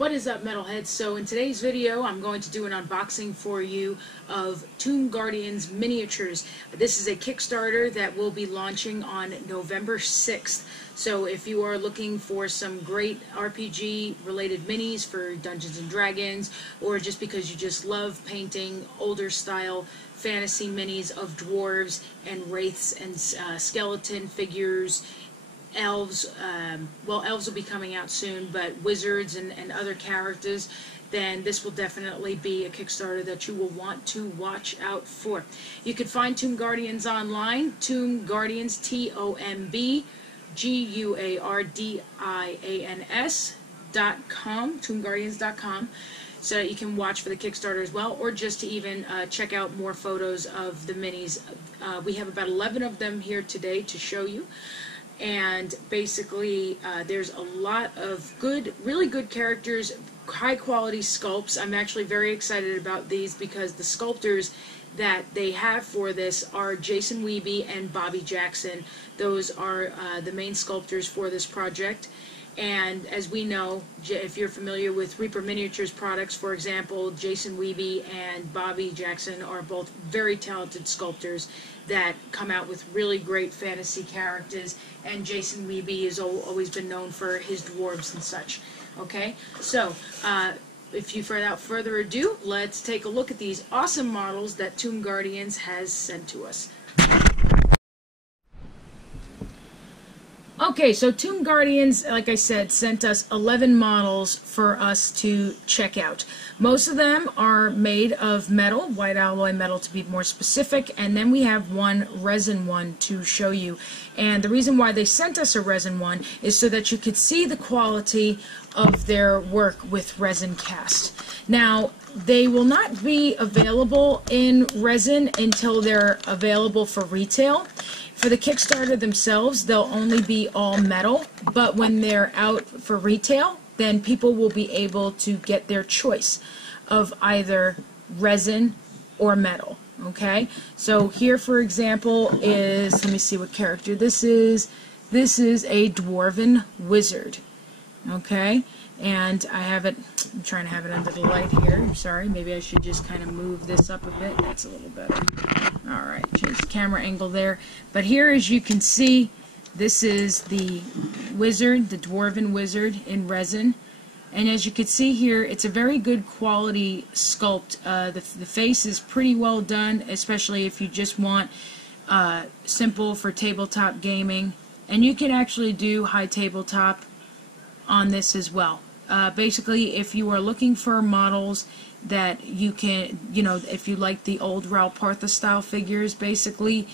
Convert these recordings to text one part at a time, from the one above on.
What is up, Metalheads? So in today's video I'm going to do an unboxing for you of Tomb Guardians miniatures. This is a Kickstarter that will be launching on November 6th. So if you are looking for some great RPG related minis for Dungeons and Dragons, or just because you just love painting older style fantasy minis of dwarves and wraiths and skeleton figures, elves, well, elves will be coming out soon, but wizards and other characters, then this will definitely be a Kickstarter that you will want to watch out for. You can find Tomb Guardians online, Tomb Guardians, TOMBGUARDIANS.com, TombGuardians.com, so that you can watch for the Kickstarter as well, or just to even check out more photos of the minis. We have about 11 of them here today to show you. And basically, there's a lot of really good characters, high quality sculpts. I'm actually very excited about these because the sculptors that they have for this are Jason Wiebe and Bobby Jackson. Those are the main sculptors for this project. And as we know, if you're familiar with Reaper Miniatures products, for example, Jason Wiebe and Bobby Jackson are both very talented sculptors that come out with really great fantasy characters, and Jason Wiebe has always been known for his dwarves and such. Okay, so without further ado, let's take a look at these awesome models that Tomb Guardians has sent to us. Okay, so Tomb Guardians, like I said, sent us 11 models for us to check out. Most of them are made of metal, white alloy metal to be more specific, and then we have one resin one to show you. And the reason why they sent us a resin one is so that you could see the quality of their work with resin cast. Now, they will not be available in resin until they're available for retail. For the Kickstarter themselves, they'll only be all metal, but when they're out for retail, then people will be able to get their choice of either resin or metal. Okay, so here, for example, is, let me see what character this is. This is a dwarven wizard. Okay, and I have it, I'm trying to have it under the light here. I'm sorry, maybe I should just kind of move this up a bit. That's a little better. Alright, change the camera angle there. But here, as you can see, this is the wizard, the dwarven wizard in resin. And as you can see here, it's a very good quality sculpt. The face is pretty well done, especially if you just want simple for tabletop gaming. And you can actually do high tabletop on this as well. Basically, if you are looking for models that you can, if you like the old Raul Partha style figures, basically,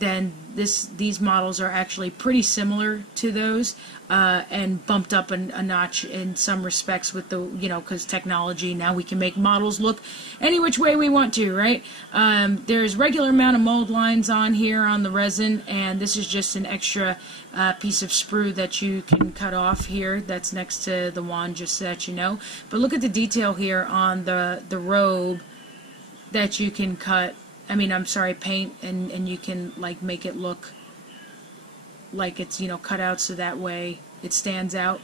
then these models are actually pretty similar to those, and bumped up a notch in some respects with the, because technology, now we can make models look any which way we want to, right? There's regular amount of mold lines on here on the resin, and this is just an extra piece of sprue that you can cut off here that's next to the wand, just so that you know. But look at the detail here on the robe that you can cut, paint, and you can like make it look like it's cut out so that way it stands out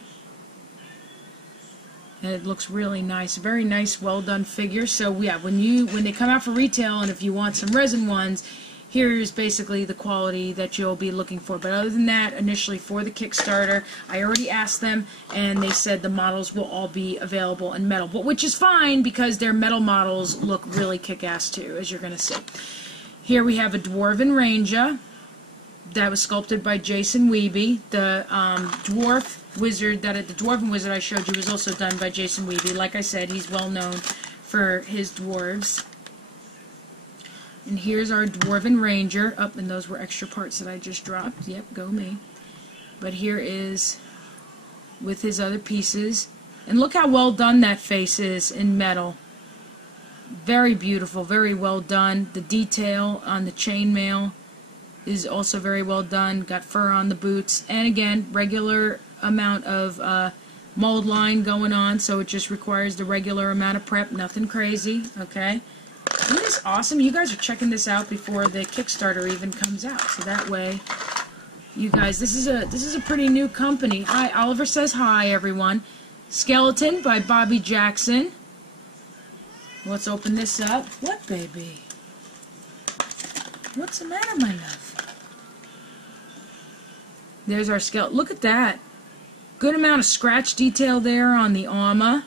and it looks really nice. Very nice, well done figure. So yeah, when they come out for retail, and if you want some resin ones, here's basically the quality that you'll be looking for. But other than that, initially for the Kickstarter, I already asked them, and they said the models will all be available in metal, but which is fine because their metal models look really kick-ass too, as you're going to see. Here we have a Dwarven Ranger that was sculpted by Jason Wiebe. The Dwarven Wizard I showed you was also done by Jason Wiebe. Like I said, he's well known for his dwarves. And here's our Dwarven Ranger. Oh, and those were extra parts that I just dropped. Yep, go me. But here is with his other pieces. And look how well done that face is in metal. Very beautiful, very well done. The detail on the chainmail is also very well done. Got fur on the boots. And again, regular amount of mold line going on, so it just requires the regular amount of prep. Nothing crazy, okay? Isn't this awesome? You guys are checking this out before the Kickstarter even comes out, so that way you guys, this is a pretty new company. Hi, Oliver says hi, everyone. Skeleton by Bobby Jackson. Let's open this up. What, baby? What's the matter, my love? There's our skeleton. Look at that. Good amount of scratch detail there on the armor.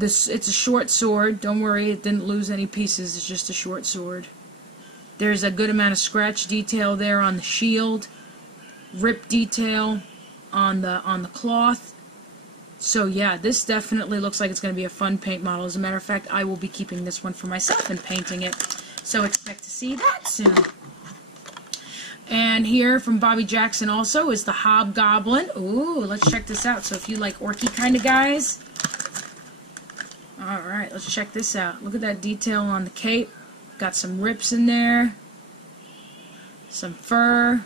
It's a short sword. Don't worry, it didn't lose any pieces. It's just a short sword. There's a good amount of scratch detail there on the shield. Rip detail on the cloth. So yeah, this definitely looks like it's going to be a fun paint model. As a matter of fact, I will be keeping this one for myself and painting it. So expect to see that soon. And here from Bobby Jackson also is the Hobgoblin. Ooh, let's check this out. So if you like orky kind of guys. Alright, let's check this out. Look at that detail on the cape. Got some rips in there. Some fur.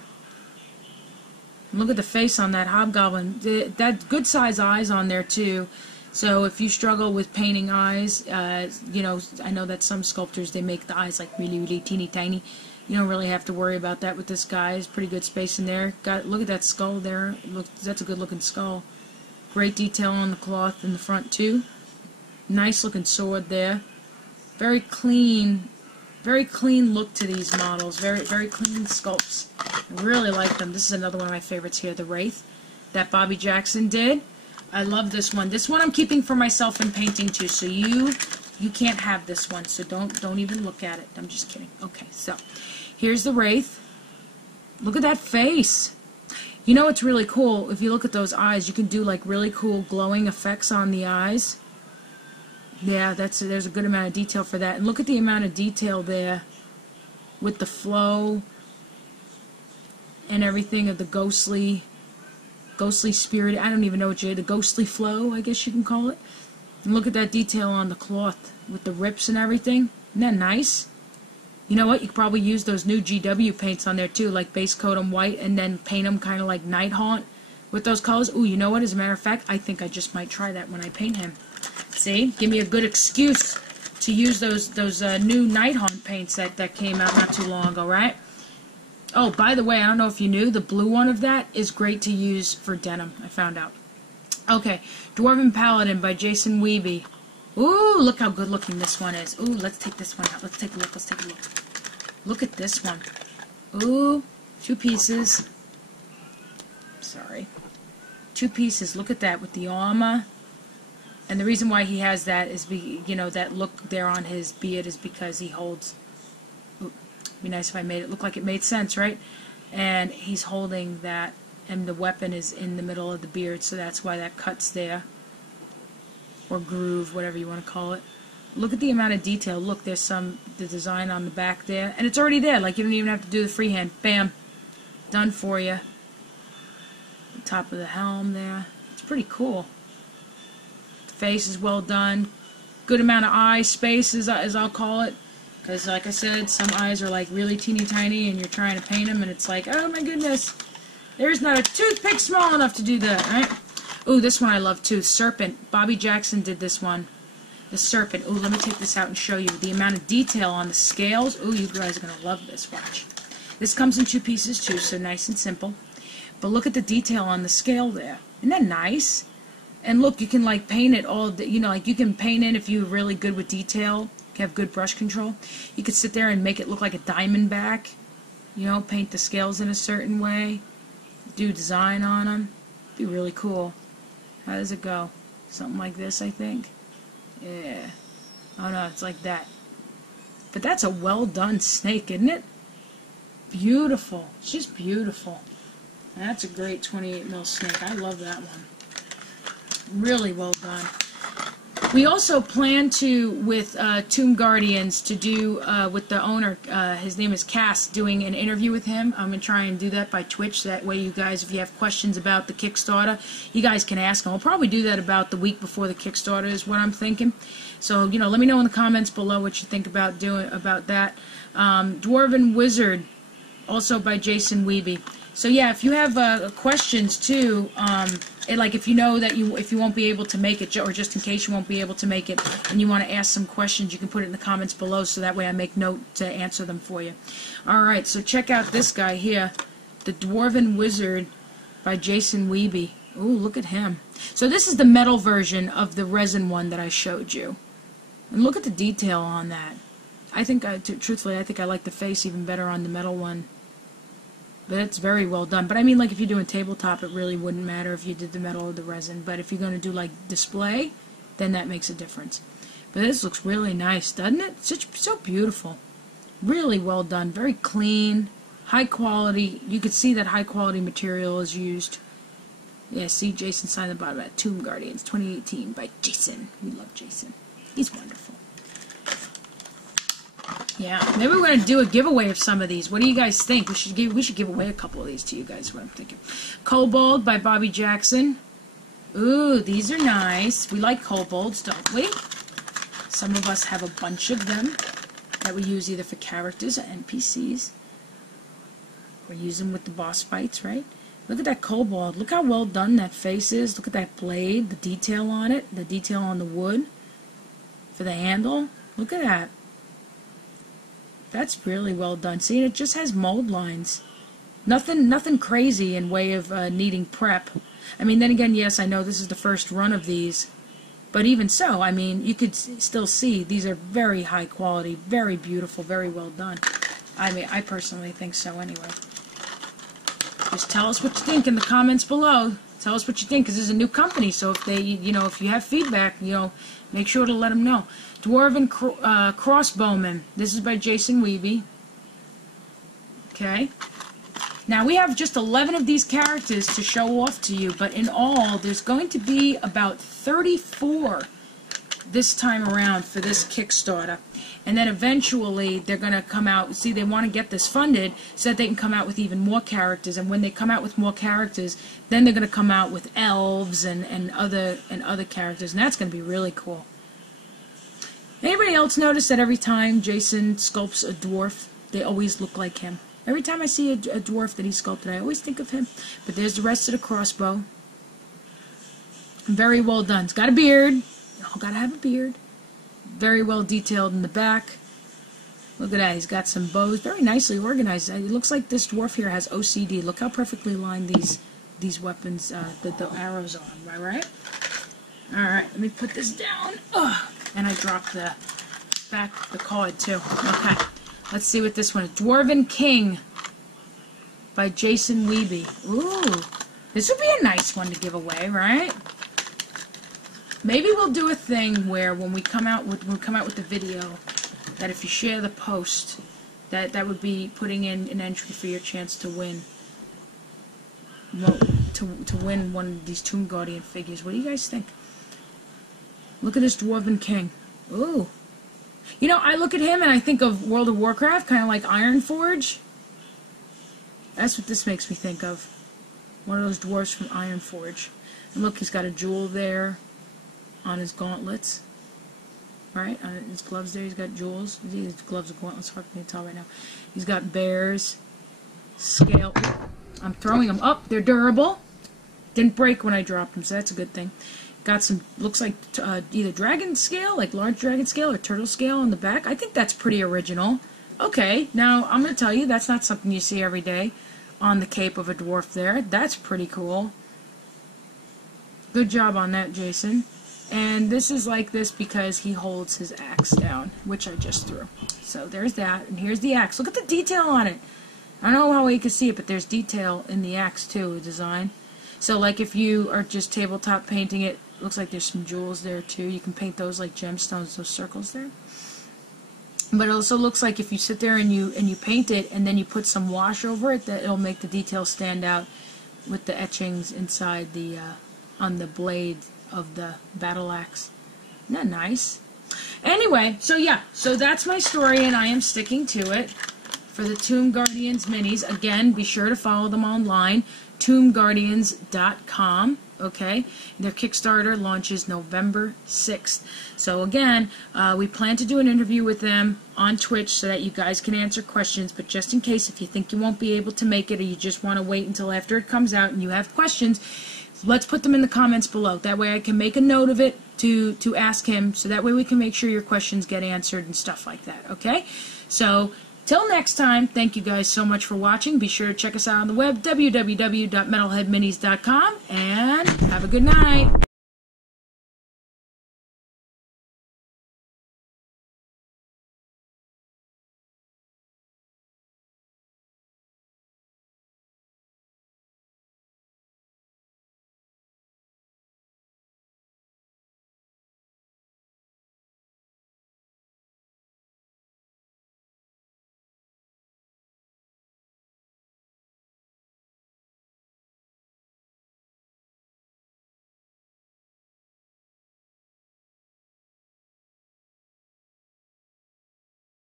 Look at the face on that Hobgoblin. That good size eyes on there too. So if you struggle with painting eyes, you know, I know that some sculptors, they make the eyes like really, really teeny tiny. You don't really have to worry about that with this guy. It's pretty good space in there. Look at that skull there. Look, that's a good looking skull. Great detail on the cloth in the front too. Nice looking sword there. Very clean look to these models. Very clean sculpts. Really like them. This is another one of my favorites here, the Wraith that Bobby Jackson did. I love this one. This one I'm keeping for myself and painting too. So you can't have this one. So don't even look at it. I'm just kidding. Okay, so here's the Wraith. Look at that face. You know what's really cool? If you look at those eyes, you can do like really cool glowing effects on the eyes. Yeah, there's a good amount of detail for that. And look at the amount of detail there with the flow and everything of the ghostly spirit. I don't even know what the ghostly flow, I guess you can call it. And look at that detail on the cloth with the rips and everything. Isn't that nice? You know what? You could probably use those new GW paints on there too, like base coat them white and then paint them kind of like Nighthaunt with those colors. Ooh, you know what? As a matter of fact, I think I just might try that when I paint him. See? Give me a good excuse to use those new Nighthaunt paints that came out not too long ago, right? Oh, by the way, I don't know if you knew, the blue one of that is great to use for denim, I found out. Okay, Dwarven Paladin by Jason Wiebe. Ooh, look how good looking this one is. Ooh, let's take this one out. Let's take a look. Let's take a look. Look at this one. Ooh, 2 pieces. Sorry. 2 pieces. Look at that with the armor. And the reason why he has that is, you know, that look there on his beard is because he holds... Ooh, it'd be nice if I made it look like it made sense, right? And he's holding that, and the weapon is in the middle of the beard, so that's why that cuts there. Or groove, whatever you want to call it. Look at the amount of detail. Look, there's the design on the back there. And it's already there. Like, you don't even have to do the freehand. Bam. Done for you. The top of the helm there. It's pretty cool. The face is well done. Good amount of eye space, as I'll call it. Because, like I said, some eyes are, like, really teeny tiny, and you're trying to paint them, and it's like, oh, my goodness. There's not a toothpick small enough to do that, right? Ooh, this one I love too. Serpent. Bobby Jackson did this one. The Serpent. Ooh, let me take this out and show you the amount of detail on the scales. Ooh, you guys are going to love this. Watch. This comes in 2 pieces too, so nice and simple. But look at the detail on the scale there. Isn't that nice? And look, you can like paint it all, you know, like you can paint it if you're really good with detail, you have good brush control. You could sit there and make it look like a diamond back. You know, paint the scales in a certain way. Do design on them. Be really cool. How does it go? Something like this, I think. Yeah. Oh no, it's like that. But that's a well done snake, isn't it? Beautiful. It's just beautiful. That's a great 28mm snake. I love that one. Really well done. We also plan to, with Tomb Guardians, to do, with the owner, his name is Cass, doing an interview with him. I'm going to try and do that by Twitch. That way you guys, if you have questions about the Kickstarter, you guys can ask him. I'll probably do that about the week before the Kickstarter is what I'm thinking. So, you know, let me know in the comments below what you think about that. Dwarven Wizard, also by Jason Wiebe. So yeah, if you have questions too, like if you know that if you won't be able to make it, or just in case you won't be able to make it, and you want to ask some questions, you can put it in the comments below, so that way I make note to answer them for you. Alright, so check out this guy here, the Dwarven Wizard by Jason Wiebe. Ooh, look at him. So this is the metal version of the resin one that I showed you. And look at the detail on that. I think, truthfully, I think I like the face even better on the metal one. But it's very well done. But I mean, like, if you're doing tabletop, it really wouldn't matter if you did the metal or the resin. But if you're going to do, like, display, then that makes a difference. But this looks really nice, doesn't it? So beautiful. Really well done. Very clean. High quality. You could see that high quality material is used. Yeah, see Jason signed the bottom of that. Tomb Guardians 2018 by Jason. We love Jason. He's wonderful. Yeah, maybe we're going to do a giveaway of some of these. What do you guys think? We should give away a couple of these to you guys, what I'm thinking. Cobalt by Bobby Jackson. Ooh, these are nice. We like kobolds, don't we? Some of us have a bunch of them that we use either for characters or NPCs. We use them with the boss fights, right? Look at that kobold. Look how well done that face is. Look at that blade, the detail on it, the detail on the wood for the handle. Look at that. That's really well done. See, it just has mold lines. Nothing crazy in way of needing prep. I mean, then again, yes, I know this is the first run of these. But even so, I mean, you could still see these are very high quality, very beautiful, very well done. I mean, I personally think so anyway. Just tell us what you think in the comments below. Tell us what you think, because this is a new company. So if they, if you have feedback, make sure to let them know. Dwarven Crossbowman. This is by Jason Weeby. Okay. Now we have just 11 of these characters to show off to you, but in all, there's going to be about 34 this time around for this Kickstarter. And then eventually they're going to come out. See, they want to get this funded so that they can come out with even more characters. And when they come out with more characters, then they're going to come out with elves and other characters, and that's going to be really cool. Anybody else notice that every time Jason sculpts a dwarf, they always look like him? Every time I see a dwarf that he sculpted, I always think of him. But there's the rest of the crossbow. Very well done. It's got a beard. Oh, gotta have a beard. Very well detailed in the back. Look at that. He's got some bows. Very nicely organized. It looks like this dwarf here has OCD. Look how perfectly lined these weapons, the arrows are. Am I right? Alright, let me put this down. Ugh. And I dropped the card too. Okay. Let's see what this one is. Dwarven King by Jason Weeby. Ooh. This would be a nice one to give away, right? Maybe we'll do a thing where when we come out with the video, that if you share the post, that would be putting in an entry for your chance to win. To win one of these Tomb Guardian figures. What do you guys think? Look at this Dwarven King. Ooh. I look at him and I think of World of Warcraft, kind of like Ironforge. That's what this makes me think of. One of those dwarves from Ironforge. And look, he's got a jewel there on his gauntlets. Right? On his gloves there, he's got jewels. His gloves and gauntlets, hard for me to tell right now. He's got bears. Scale. I'm throwing them up. They're durable. Didn't break when I dropped them, so that's a good thing. Got some, looks like either dragon scale, like large dragon scale, or turtle scale on the back. I think that's pretty original. Okay, now I'm going to tell you, that's not something you see every day on the cape of a dwarf there. That's pretty cool. Good job on that, Jason. And this is like this because he holds his axe down, which I just threw. So there's that, and here's the axe. Look at the detail on it. I don't know how well you can see it, but there's detail in the axe too, design. So like if you are just tabletop painting it, looks like there's some jewels there too. You can paint those like gemstones, those circles there. But it also looks like if you sit there and you paint it and then you put some wash over it, that it'll make the details stand out with the etchings inside the on the blade of the battle axe. Isn't that nice? Anyway, so yeah, so that's my story and I am sticking to it for the Tomb Guardians minis. Again, be sure to follow them online, tombguardians.com. Okay, their Kickstarter launches November 6th. So again, we plan to do an interview with them on Twitch so that you guys can answer questions, but just in case, if you think you won't be able to make it or you just want to wait until after it comes out and you have questions, let's put them in the comments below. That way I can make a note of it to ask him, so that way we can make sure your questions get answered and stuff like that, okay? So Till next time, thank you guys so much for watching. Be sure to check us out on the web, www.metalheadminis.com, and have a good night.